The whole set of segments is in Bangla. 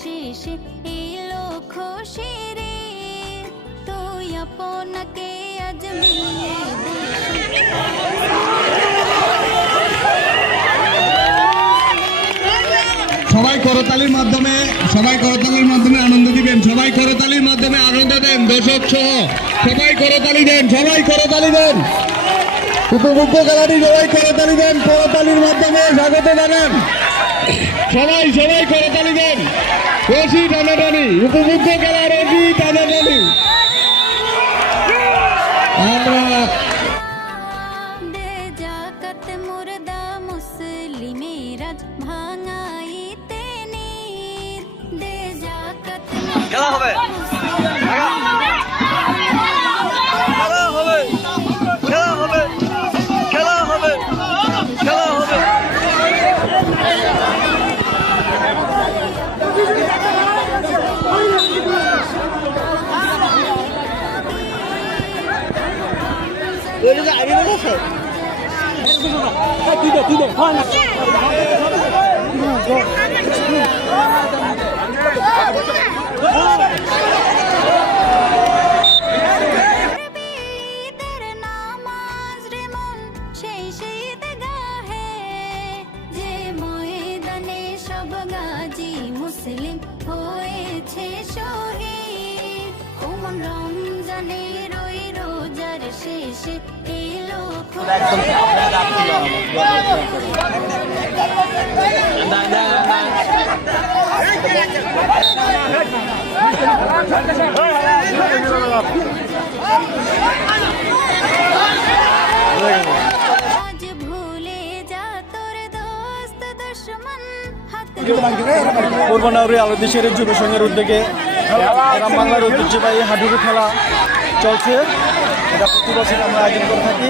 শেষে এলো খুশিরে তুই আপনাকে আজ মিলিয়ে সবাই করতালির মাধ্যমে আনন্দ দিবেন। সবাই করতালির মাধ্যমে আনন্দ দেন। দর্শক সহ সবাই করতালি দেন। উপভোগ্য খেলাটি সবাই করতালি দেন। করতালির মাধ্যমে স্বাগত জানান। সবাই করতালি দেন। রশি টানাটানি, উপভোগ্য খেলা রশি টানাটানি। আমরা জাকাত মুর্দা মুসলিমেরা ভাঙাইতে নীর দে জাকাত খেলা হবে মুসলিম হয়েছে শহীদ ওমন রমজানের ওই রোজার শেষে এলো আজ ভুলে যা তোর দোস্ত দুশমন পূর্বনগরী আলোদেশের যুব সংঘের উদ্যোগে গ্রাম বাংলার ঐতিহ্যবাহী হাডুডু খেলা চলছে। এটা প্রতি বছর আমরা আয়োজন করে থাকি।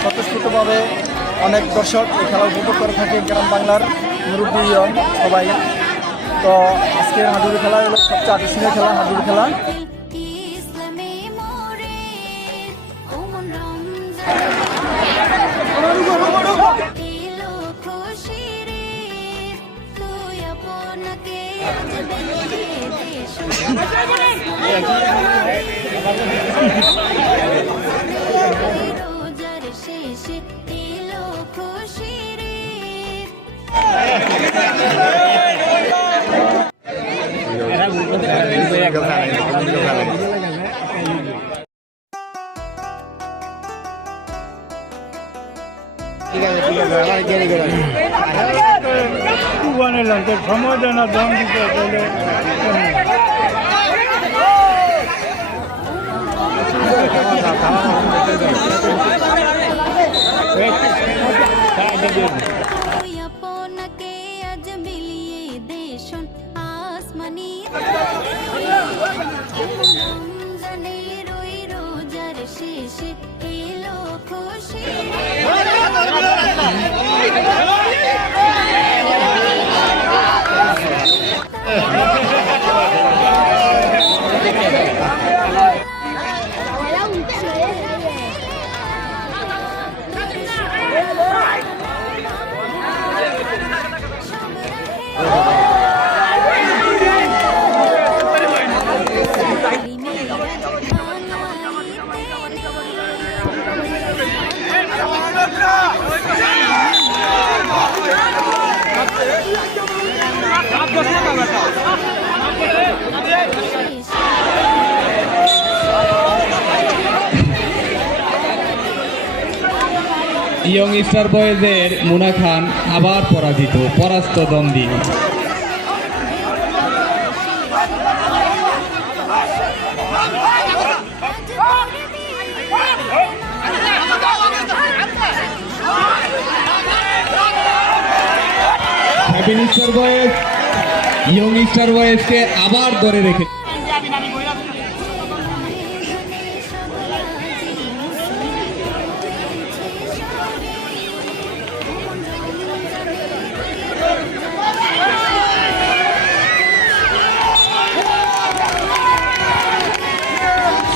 স্বতঃস্ফূর্তভাবে অনেক দর্শক এই খেলা উপভোগ করে থাকে, গ্রাম বাংলার মুরব্বীজন সবাই। তো আজকের হাডুডু খেলা হলো সবচেয়ে আকর্ষণীয় খেলা, হাডুডু খেলা। ইসলামে মোরে ওমন রমজান এলো খুশিরে তুই আপনাকে আজ বিলিয়ে রোজার শেষে এলো খুশিরে সময় দেয় না, দম দিতে তুই আপনাকে আজ বিলিয়ে দেশন আসমানি রমজানের ওই রোজার শেষে এলো খুশি ইয়ং স্টার বয়েজের মুনা খান আবার পরাস্ত দ্বন্দ্বী। ইয়ং স্টার বয়েজকে আবার ধরে রেখে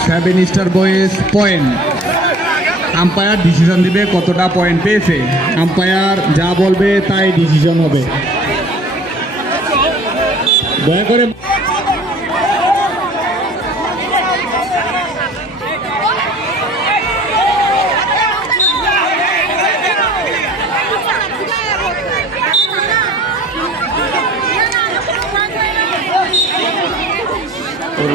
seven star boys point. Umpire decision দিবে কতটা পয়েন্ট পেয়েছে। আম্পায়ার যা বলবে তাই ডিসিশন হবে। দয়া করে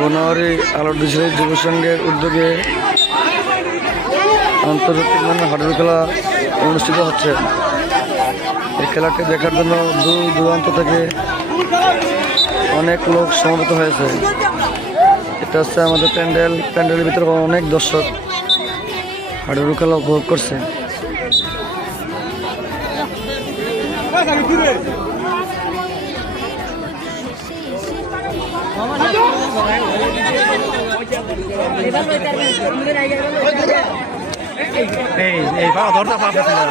বনোয়ারি আলোর দেশের যুব সংঘের উদ্যোগে আন্তর্জাতিক মানের হাডুডু খেলা অনুষ্ঠিত হচ্ছে। এই খেলাটি দেখার জন্য দূর দূরান্ত থেকে অনেক লোক সমবেত হয়েছে। এটা হচ্ছে আমাদের প্যান্ডেলের ভিতরে অনেক দর্শক হাডুডু খেলা উপভোগ করছে। এই বাবা ধরতে পারতেছি না।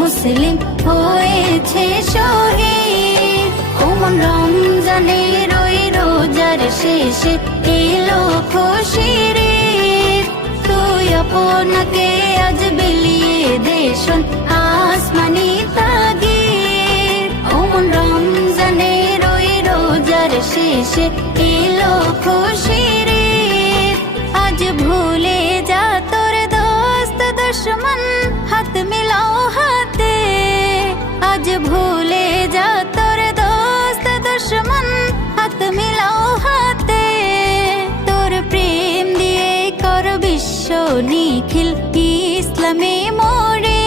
মুসলিম হয়েছে শহীদ। ওমন রমজানের ওই রোজার শেষে এলো খুশির ঈদ। তুই আপনাকে আজ বিলিয়ে দে শোন আসমানি তাগিদ। ওমন রমজানের ওই রোজার শেষে এলো খুশির ঈদ। আজ ভুলে যা তোর দোস্ত দুশ্মন হাত মিলাও হাতে। আজ ভুলে যা তোর দোস্ত দুশ্মন হাত মিলাও হাতে। তোর প্রেম দিয়ে কর বিশ্ব নিখিল ইসলামে মোড়ে।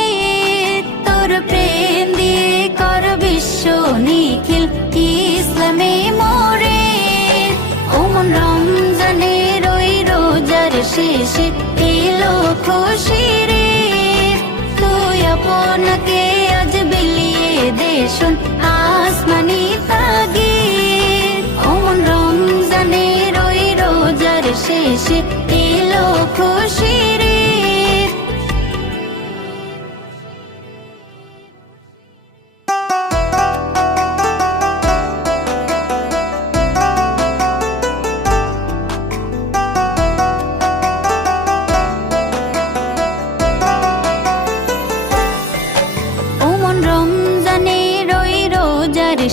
তোর প্রেম দিয়ে কর বিশ্ব নিখিল ইসলামে মোড়ে। ওমন রমজানের ওই রোজার শেষে এলো খুশির ঈদ। তুই আপনাকে আজ বিলিয়ে দে শোন আসমানি তাগিদ। ওমন রমজানের ওই রোজার শেষে এলো খুশির ঈদ।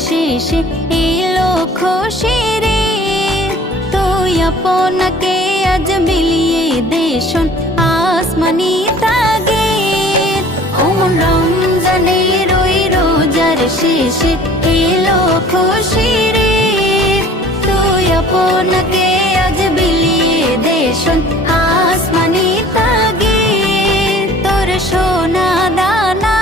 শেষে এলো খুশির ঈদ। তুই আপনাকে আজ বিলিয়ে দে শোন আসমানি তাগিদ। ওমন রমজানের ওই রোজার শেষে এলো খুশির ঈদ। তুই আপনাকে আজ বিলিয়ে দে শোন আসমানি তাগিদ। তোর সোনা দানা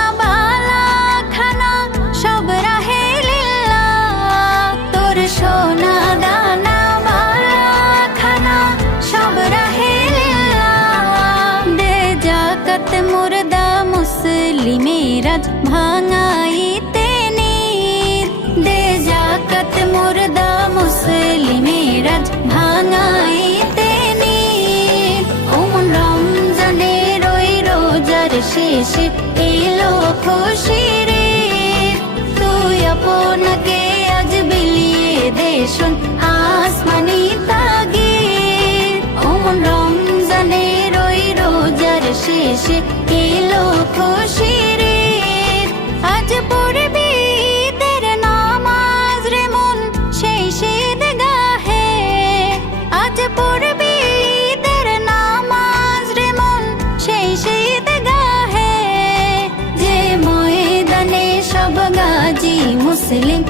সোনা দানা মালা খানা সব রাহে লিল্লাহ। দে জাকাত মুর্দা মুসলিমের আজ ভাঙাই মুর্দা মুসলিমের আজ ভাঙাইতে নিত। ওমন রমজানের ওই রোজার শেষে এলো খুশির ঈদ। তুই আপনাকে আজ বিলিয়ে দে শোন আসমানি তাগিদ। ওমন রমজানের ওই রোজার শেষে এলো খুশির ঈদ। আজ পড়বি ঈদের নামাজ রে মন সেই ঈদগাহে। আজ পড়বি ঈদের নামাজ রে মন সেই ঈদগাহে। যে ময়দানে সব গাজী মুসলিম